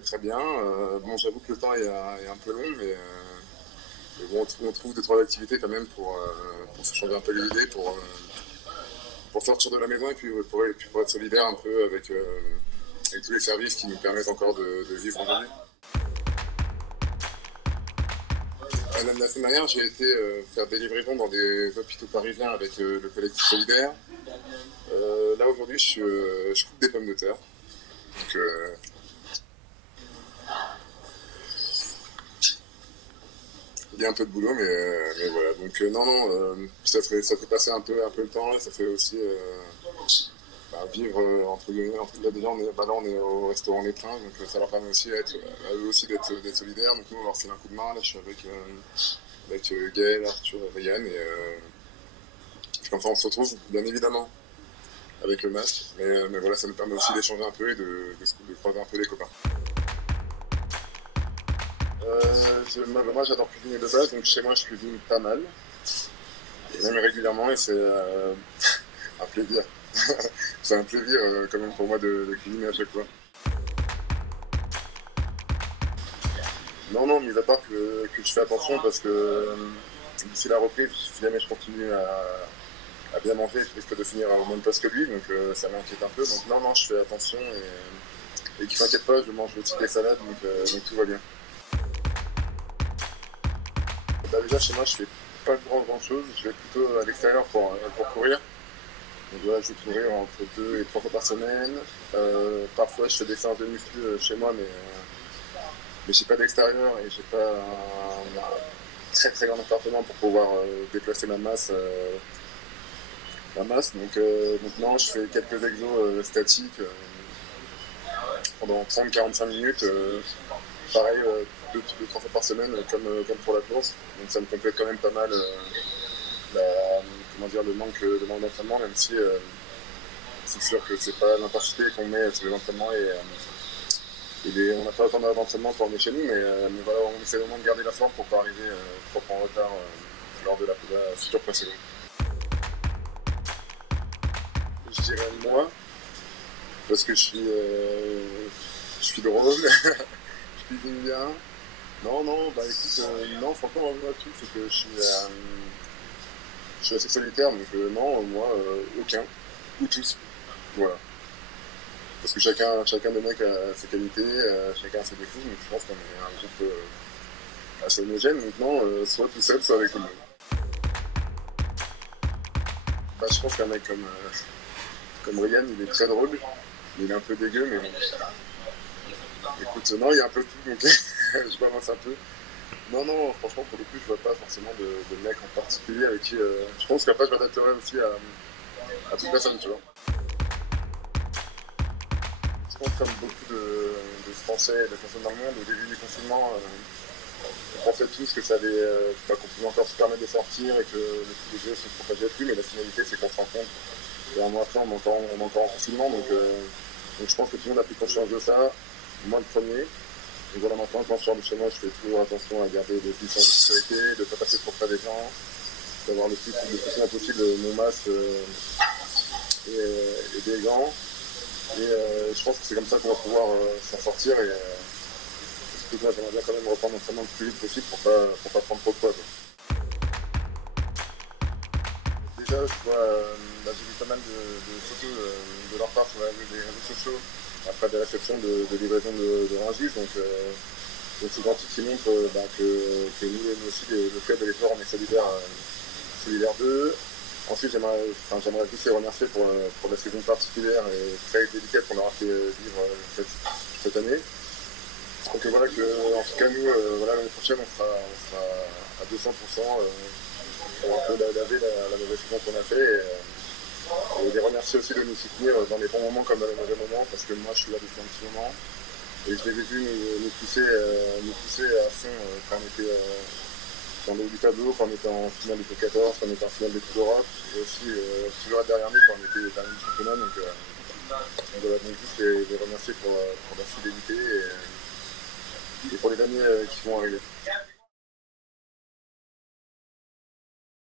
très très bien. Bon, j'avoue que le temps est un peu long, mais bon, on trouve deux trois activités quand même pour se changer un peu les idées, pour sortir de la maison et puis pour être solidaire un peu avec tous les services qui nous permettent encore de vivre aujourd'hui. La semaine dernière, j'ai été faire des livraisons dans des hôpitaux parisiens avec le collectif solidaire. Là aujourd'hui, je coupe des pommes de terre. Donc, il y a un peu de boulot, mais voilà. Donc ça fait passer un peu le temps. Et ça fait aussi vivre entre guillemets. Là déjà, là, on est au restaurant Les Princes, donc ça leur permet aussi à eux aussi d'être solidaires. Donc nous, on leur file un coup de main. Là, je suis avec Gaël, Arthur et Ryan. Comme ça, on se retrouve, bien évidemment, avec le masque. Mais voilà, ça nous permet aussi d'échanger un peu et de croiser un peu les copains. Moi j'adore cuisiner de base, donc chez moi je cuisine pas mal, même régulièrement, et c'est un plaisir. C'est un plaisir quand même pour moi de cuisiner à chaque fois. Non, mis à part que je fais attention parce que d'ici la reprise, si jamais je continue à bien manger, je risque de finir au même poste que lui, donc ça m'inquiète un peu. Donc non, je fais attention et qu'il s'inquiète pas, je mange aussi des salades, donc tout va bien. Déjà chez moi je fais pas grand chose, je vais plutôt à l'extérieur pour courir. Donc voilà, je vais courir entre 2 et 3 fois par semaine. Parfois je fais des séances de muscu chez moi, mais j'ai pas d'extérieur et j'ai pas un très très grand appartement pour pouvoir déplacer ma masse. Donc non, je fais quelques exos statiques pendant 30-45 minutes. Pareil, 2-3 fois par semaine, comme pour la course. Donc ça me complète quand même pas mal le manque d'entraînement, même si c'est sûr que c'est pas l'intensité qu'on met sur les entraînements on n'a pas autant d'entraînement pour emmener chez nous, mais voilà, on essaie vraiment de garder la forme pour pas arriver trop en retard lors de la future précédente. Je dirais moi, parce que je suis drôle, je cuisine bien. Non, écoute, non, franchement, moi, tout, c'est que je suis assez solitaire, donc non, moi, aucun, ou tous, voilà. Parce que chacun des mecs a ses qualités, chacun a ses défauts, donc je pense qu'on est un groupe assez homogène, donc non, soit tout seul, soit avec tout le monde. Je pense qu'un mec comme Ryan, il est très drôle, il est un peu dégueu, mais bon. Écoute, non, il y a un peu de tout, donc je balance un peu. Non, franchement, pour le coup, je vois pas forcément de mec en particulier avec qui. Je pense qu'après, je m'adapterai aussi à toute personne, tu vois. Je pense, comme beaucoup de Français et de personnes dans le monde, au début du confinement, on pensait tous que ça allait. Qu'on pouvait encore se permettre de sortir et que les jeux se propageaient plus, mais la finalité, c'est qu'on se rend compte. Et un mois après, on est encore en confinement, donc je pense que tout le monde a pris conscience de ça, moi le premier. Et voilà, maintenant, quand je sors de chez moi, je fais toujours attention à garder des distances de sécurité, de ne pas passer trop près des gens, d'avoir le plus souvent possible mon masque et des gants. Et je pense que c'est comme ça qu'on va pouvoir s'en sortir. Et surtout que moi, j'aimerais bien quand même reprendre l'entraînement le plus vite possible pour pas prendre trop de poids. Déjà, j'ai vu pas mal de photos de leur part sur les réseaux sociaux après des réceptions de livraison de Rungis. Donc c'est gentil qui montre que nous aussi, le club et les joueurs, on est solidaires d'eux. Ensuite, j'aimerais juste les remercier pour la saison particulière et très délicate qu'on leur a fait vivre cette année. Donc voilà, en tout cas, nous, l'année prochaine, on sera à 200% pour un peu laver la mauvaise saison qu'on a fait. Et les remercier aussi de nous soutenir dans les bons moments comme dans les mauvais moments, parce que moi je suis là depuis un petit moment et je les ai vus nous pousser à fond quand on était dans le haut du tableau, quand on était en finale du Top 14, quand on était en finale des Coupe d'Europe, et aussi toujours être derrière nous quand on était dans le championnat. Donc voilà, donc juste les remercier pour leur fidélité et pour les années qui vont arriver.